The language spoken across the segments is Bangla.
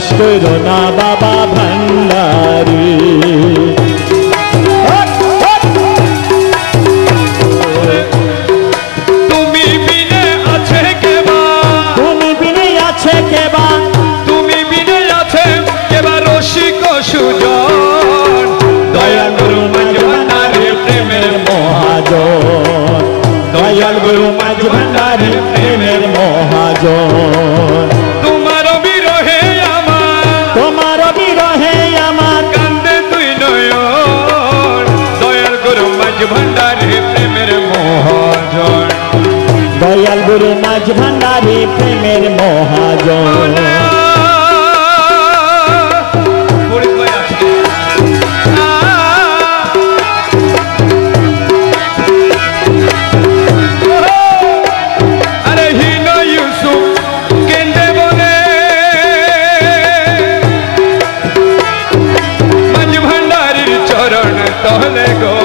নৈরাশ করো না বাবা ভান্ডারী। তুমি বিনে আছে কেবা, তুমি বিনে আছে কেবা, তুমি বিনে আছে কেবা রসিক সুজন। দয়াল গুরু মাঝ ভান্ডারী প্রেমের মহাজন, দয়াল গুরু মাঝ ভান্ডারী প্রেমের মহাজন। তোমার বিরহে আমার, তোমার বিরহে আমার কান্দে দুই নয়ন। দয়াল গুরু মাঝ ভান্ডারী প্রেমের মহাজন। দয়াল গুরু মাঝ ভান্ডারী প্রেমের মহাজন। আরে হীন ইউসুফ কেন্দে বলে মাঝ ভান্ডারীর চরণ তলে গো।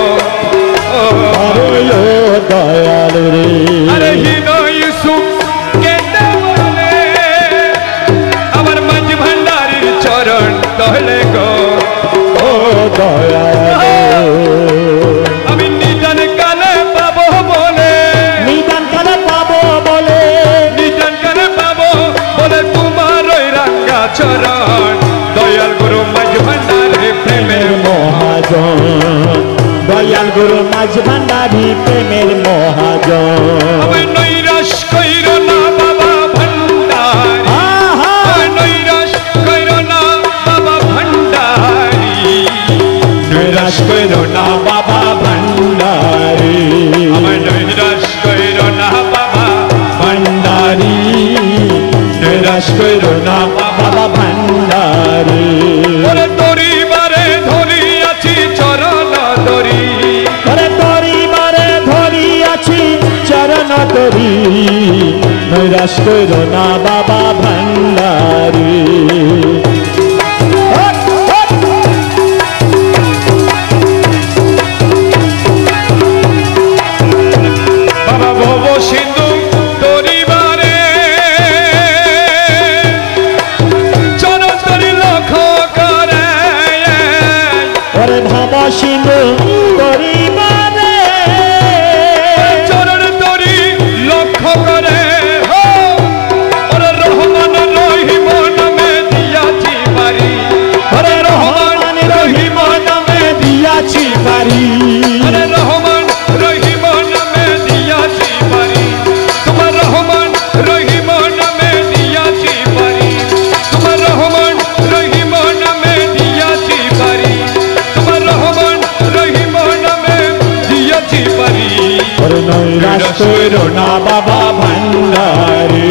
আরে ও দয়াল রে, আরে হীন ইউসুফ কেন্দে বলে আমার মাঝ ভান্ডারীর চরণ তলে গো। ও দয়াল রে, আমি নিদান কালে পাবো বলে, নিদান কালে পাবো বলে, নিদান কালে পাবো বলে তোমার ওই রাঙ্গা চরণ। দয়াল গুরু মাঝ ভান্ডারী প্রেমের মহাজন, দয়াল গুরু মাঝ ভান্ডারী প্রেমের মহাজন। আমি নৈরাশ কইর না বাবা ভান্ডারী, আমি নৈরাশ কইর না বাবা ভান্ডারী। নৈরাশ কইর না বাবা ভান্ডারী, আমি নৈরাশ কইর না বাবা ভান্ডারী, নৈরাশ কইর না বাবা ভান্ডারী। ওরে তরি বারে ধরি আছি চরণ ধরি, ওরে তরি বারে ধরি আছি চরণ তরি, নৈরাশ কইর না বাবা ভান্ডারী। বাবা ভব সিন্ধু তরি বারে চরণ তরি লক্ষ্য করে। ওরে ভব সিন্ধু তরি বারে চরণ তরি লক্ষ্য করে। ওরে রহমান রহিম নামে দিয়াছি বাড়ি, ওরে রহমান রহিম নামে দিয়াছি বাড়ি, ওরে রহমান রহিম নামে দিয়াছি বাড়ি। তোমার রহমান রহিম নামে দিয়াছি বাড়ি, তোমার রহমান রহিম নামে দিয়াছি বাড়ি, তোমার রহমান রহিম নামে দিয়াছি বাড়ি। ওরে নৈরাশ কইর না বাবা ভান্ডারী,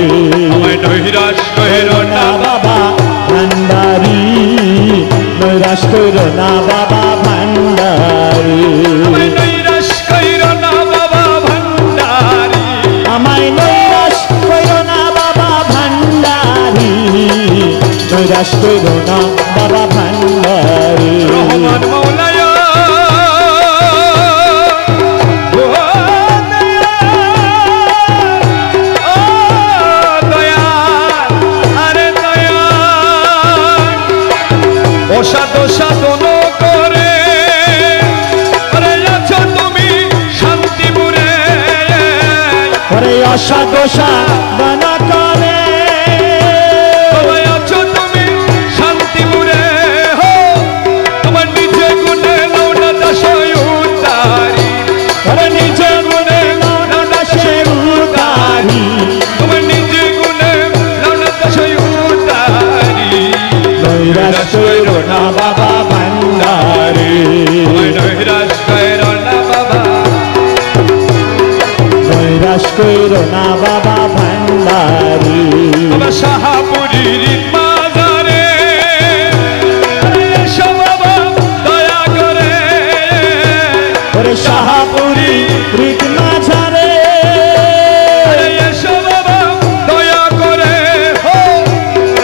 আমায় নৈরাশ কইর না বাবা ভান্ডারী, নৈরাশ কইর না বাবা ভান্ডারী। আমায় নৈরাশ কইর না বাবা ভান্ডারী। আমায় নৈরাশ কইর না বাবা ভান্ডারী, নৈরাশ কইর না বাবা ভান্ডারী। রহমান মৌলায় সাধন করে আছো তুমি শান্তিপুরে। ওরে অসাদোষা বানা করে আছো তুমি শান্তিপুরে। তোমার নিজে গুণে নৌনা দাসয় উদ্ধারি, ওরে নিজে গুণে নৌনা দাসে উদ্ধারি, তোমার নিজে গুণে নৌনা দাসয় উদ্ধারি। নৈরাশ কইর না বাবা ভান্ডারী, নৈরাশ কইর না বাবা, নৈরাশ কইর না বাবা ভান্ডারী। বাবা শাহাপুরীর মাজারে এসো বাবা দয়া করে। ওরে শাহাপুরী রীত মাঝারে এসো বাবা দয়া করে।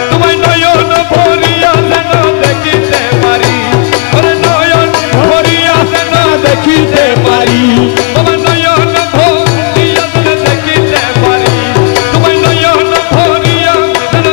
তোমায় নয়ন ভরিয়া যেন দেখিতে পারি, নয়ন ভরিয়া যেন দেখিতে পারি, তোমার নয়ন ভরিয়া যেন দেখিতে পারি, তোমায় নয়ন ভরিয়া যেন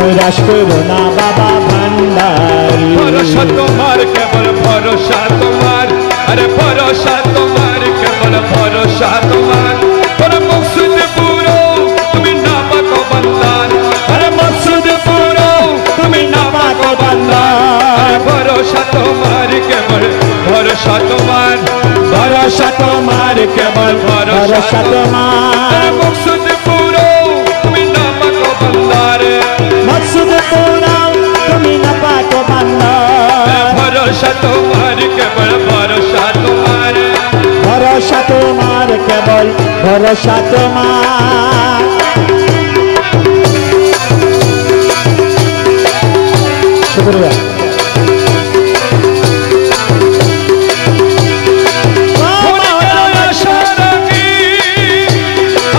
নৈরাশ করো না বাবা ভান্ডারি ভরসা তোমার কেবল ভরসা তোমার আরে ভরসা তোমার কেবল ভরসা তোমার তোর মকসুদ পুরো তুমি না পাকো বান্দার আরে মকসুদ পুরো তুমি না পাকো বান্দার ভরসা তোমার কেবল ভরসা তোমার ভরসা তোমার কেবল ভরসা তোমার মকসুদ পুরো তুমি না পাকো বান্দার মকসুদ পুরো তুমি না পাকো বান্দার ভরসা তোমার কেবল ভরসা তোমার ভরসা তোমার কেবল ভরসা তোমার শুকরিয়া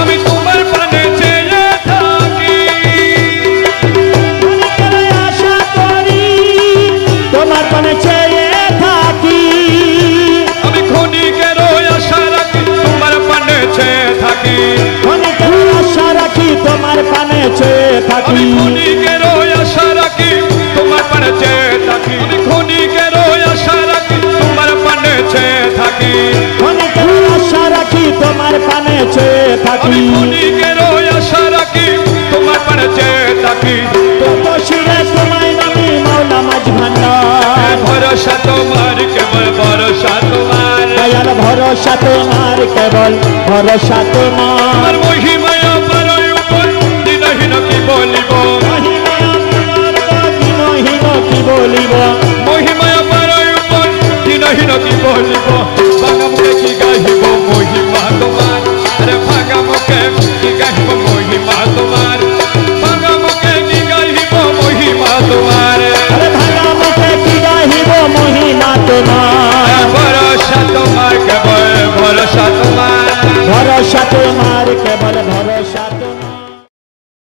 আমি তোমার পানে চেয়ে থাকি আশা করি তোমার পানে চেয়ে থাকি আমি ক্ষণিকের আশা রাখি তোমার পানে চেয়ে থাকি অনেকের আশা রাখি তোমার পানে চেয়ে থাকি আমি ক্ষণিকের আশা রাখি তোমার পানে চেয়ে থাকি আমি ক্ষণিকের আশা রাখি তোমার পানে চেয়ে থাকি অনেকের আশা রাখি তোমার পানে চেয়ে থাকি আমি ক্ষণিকের আশা রাখি তোমার পানে চেয়ে থাকি তত শিরে তোমায় নামি মৌলা মাঝ ভান্ডার ভরসা তোমার কেবল ভরসা তোমার দয়াল ভরসা তোমার কেবল ভরসা তোমার আমার মহিমায় পরায় উপর দিনহীন কি বলিব দিনহীন কি বলিব মহিমায় পরায় উপর দিনহীন কি বলিব ভাঙা মুখে কি গাহিব মহিমা তোমার আরে ভাঙা মুখে কি গাহিব মহিমা তোমার ভাঙা মুখে কি গাহিব মহিমা তোমার আরে ভাঙা মুখে কি গাহিব মহিমা তোমার ভরসা তোমার কেবল ভরসা তোমার ভরসা তোমার